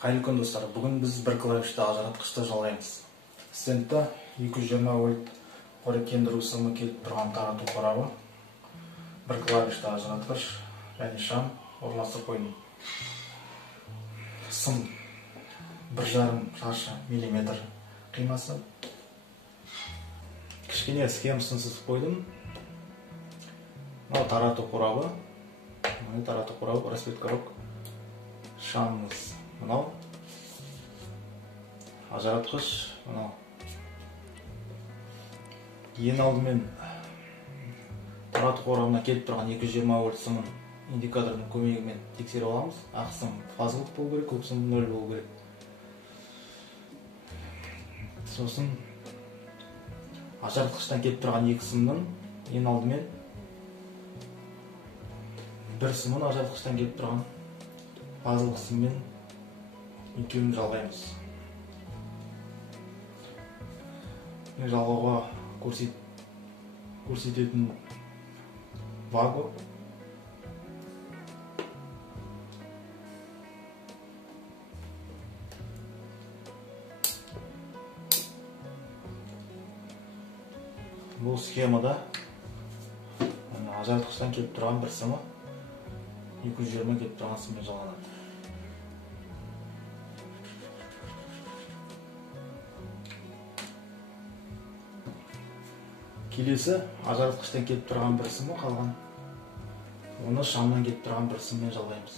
Қайырлы күн достар, бүгін біз бір клавишті ажыратқышты жалғаймыз. Стендта 220 вольт қоректендіру сымы келіп тұрған тарату қорабы, бір клавишті ажыратқыш және шам орналастырып қойдым. Сым 1,5 шаршы миллиметр қимасы. Кішкене схемасын сызып қойдым. Мынау тарату қорабы, распредкорок, шамымыз мынау, ажыратқыш мынау. Ең алдымен тарату қорабына келіп тұрған 220 вольт сымын индикатордың көмегімен тексеріп аламыз. Ақ сым фазалық болу керек, көк сым 0 болу керек. Сосын ажыратқыштан келіп тұрған екі сымның ең алдымен бір сымын ажыратқыштан келіп тұрған фазалық сыммен екеуін жалғаймыз. Жалғауға көрсететін вагу. Бұл схемада ажыратқыштан келіп тұрған бір сымы 220 келіп тұрған сыммен жалғанады. Келесі ажыратқыштан келіп тұрған бір сымы қалған. Оны шамнан келіп тұрған бір сыммен жалғаймыз.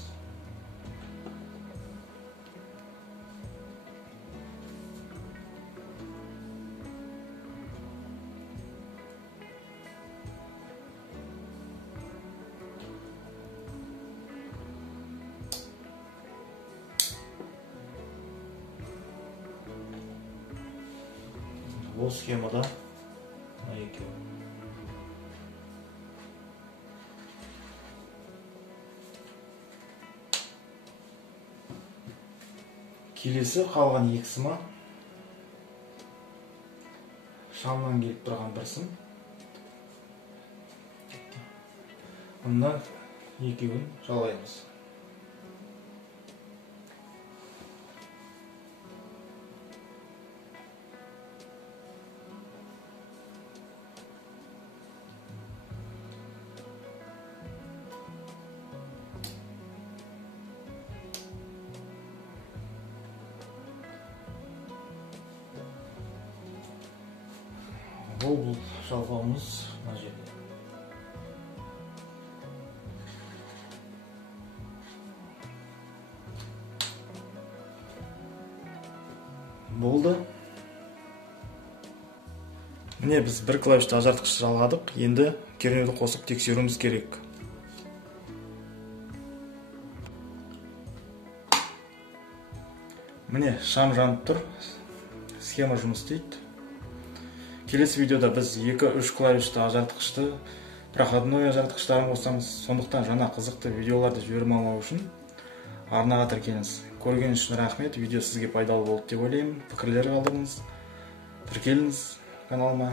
Бұл схемада екеу. Келесі қалған екі сымы шамнан келіп тұрған бір сым. Мұнда екеуін жалғаймыз. Бұл жалғауымыз мына жерде. Болды. Міне біз бір клавишті ажыратқыш жалғадық. Енді кернеуді қосып тексеруіміз керек. Міне шам жанып тұр. Схема жұмыс істейді. Келесі видеода біз 2-3 клавишті ажыратқышты проходной ажыратқыштарын қосамыз. Сондықтан жаңа қызықты видеоларды жіберіп алмау үшін арнаға тіркеліңіз. Көргеніңіз үшін рахмет. Видео сізге пайдалы болды деп ойлаймын. Пікірлер қалдырыңыз. Тіркеліңіз каналыма.